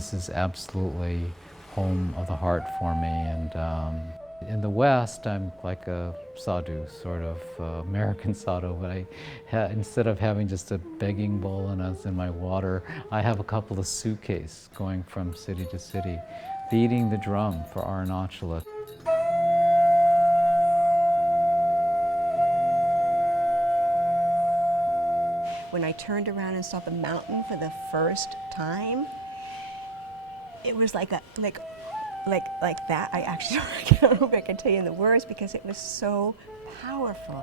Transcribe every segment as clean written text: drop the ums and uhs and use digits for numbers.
This is absolutely home of the heart for me. And in the West, I'm like a sadhu, sort of American sadhu, but instead of having just a begging bowl in my water, I have a couple of suitcases going from city to city, beating the drum for Arunachala. When I turned around and saw the mountain for the first time, it was like that. I actually can't remember if I can tell you in the words because it was so powerful.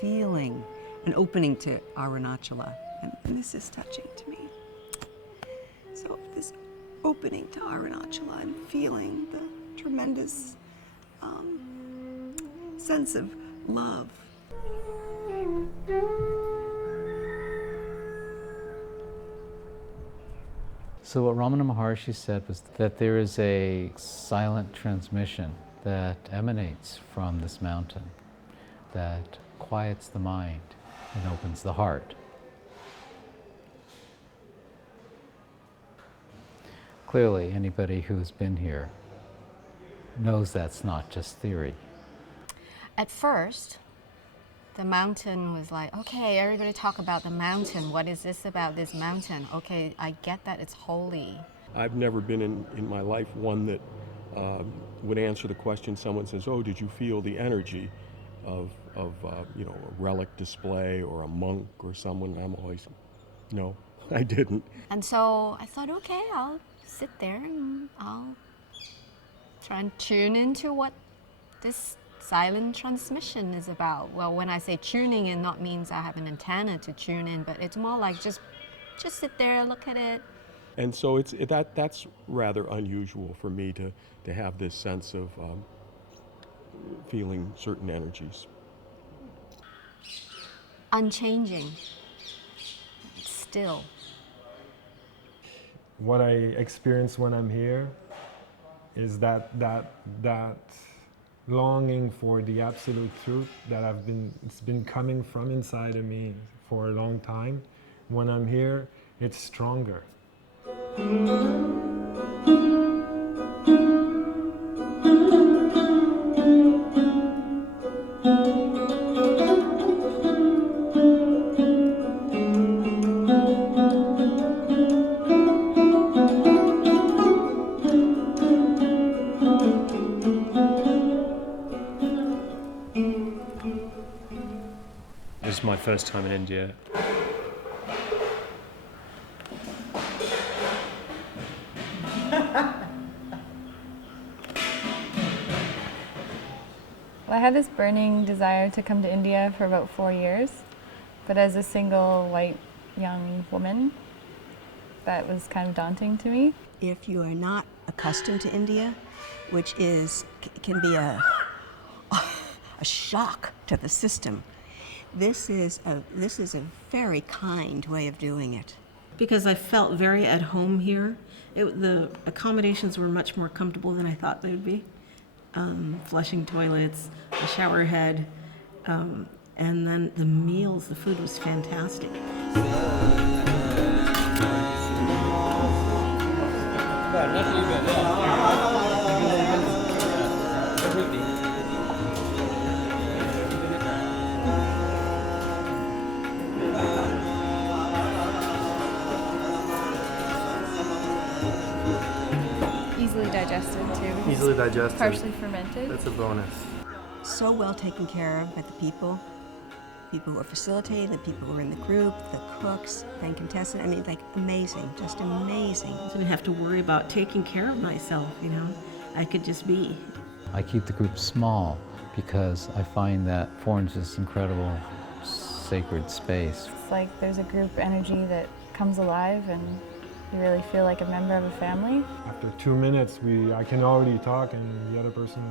Feeling an opening to Arunachala, and this is touching to me. So this opening to Arunachala and feeling the tremendous sense of love. So what Ramana Maharshi said was that there is a silent transmission that emanates from this mountain that quiets the mind and opens the heart. Clearly, anybody who's been here knows that's not just theory. At first, the mountain was like, okay, everybody talk about the mountain. What is this about this mountain? Okay, I get that it's holy. I've never been in my life one that would answer the question someone says, oh, did you feel the energy of a relic display or a monk or someone? I'm always, no, I didn't. And so I thought, okay, I'll sit there and I'll try and tune into what this silent transmission is about. Well, when I say tuning in, not means I have an antenna to tune in, but it's more like just sit there, look at it. And so that's rather unusual for me to have this sense of feeling certain energies. Unchanging, still. What I experience when I'm here is that longing for the absolute truth that it's been coming from inside of me for a long time. When I'm here, it's stronger. This is my first time in India. Well, I had this burning desire to come to India for about 4 years, but as a single white young woman, that was kind of daunting to me. If you are not accustomed to India, which can be a shock to the system, this is a very kind way of doing it. Because I felt very at home here. The accommodations were much more comfortable than I thought they would be. Flushing toilets, a shower head, and then the meals, the food was fantastic. Easily digested too. Easily digested. Partially fermented. That's a bonus. So well taken care of by the people who are facilitating, the people who are in the group, the cooks, and contestants. I mean, like, amazing, just amazing. I didn't have to worry about taking care of myself, I could just be. I keep the group small because I find that forms this incredible sacred space. It's like there's a group energy that comes alive and you really feel like a member of a family. After 2 minutes, I can already talk and the other person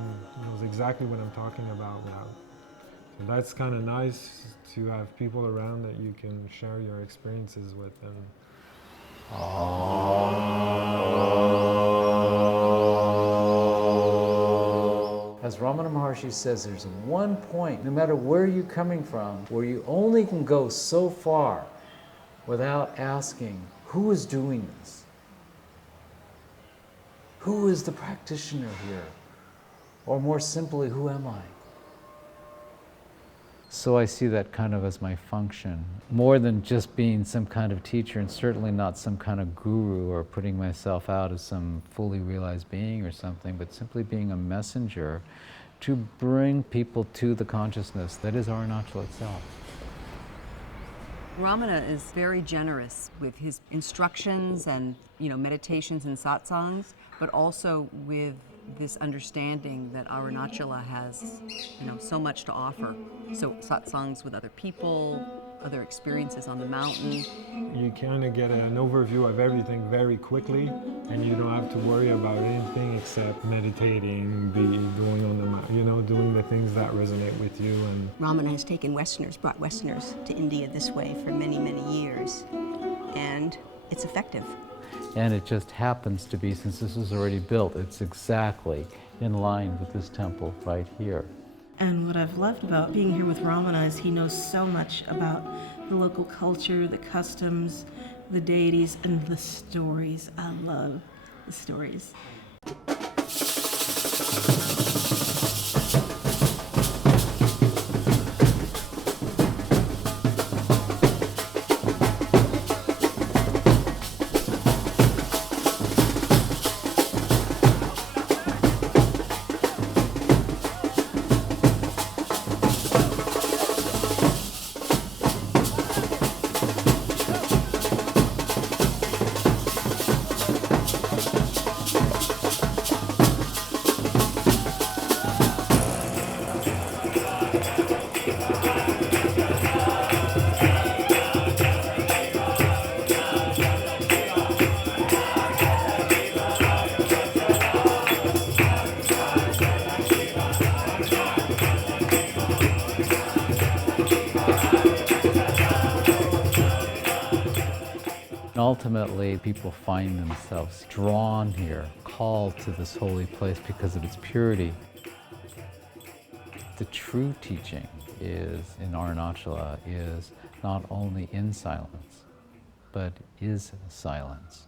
knows exactly what I'm talking about now. So that's kind of nice to have people around that you can share your experiences with. As Ramana Maharshi says, there's one point, no matter where you're coming from, where you only can go so far without asking, who is doing this? who is the practitioner here? Or more simply, who am I? So I see that kind of as my function, more than just being some kind of teacher, and certainly not some kind of guru or putting myself out as some fully realized being or something, but simply being a messenger to bring people to the consciousness that is Arunachala itself. Ramana is very generous with his instructions and, meditations and satsangs, but also with this understanding that Arunachala has, so much to offer. So satsangs with other people, other experiences on the mountain. You kind of get an overview of everything very quickly, and you don't have to worry about anything except meditating, going on the mountain, doing the things that resonate with you. And Ramana has brought Westerners to India this way for many, many years, and it's effective. And it just happens to be, since this is already built, it's exactly in line with this temple right here. And what I've loved about being here with Ramana is he knows so much about the local culture, the customs, the deities, and the stories. I love the stories. Ultimately, people find themselves drawn here, called to this holy place because of its purity. The true teaching in Arunachala is not only in silence, but is silence.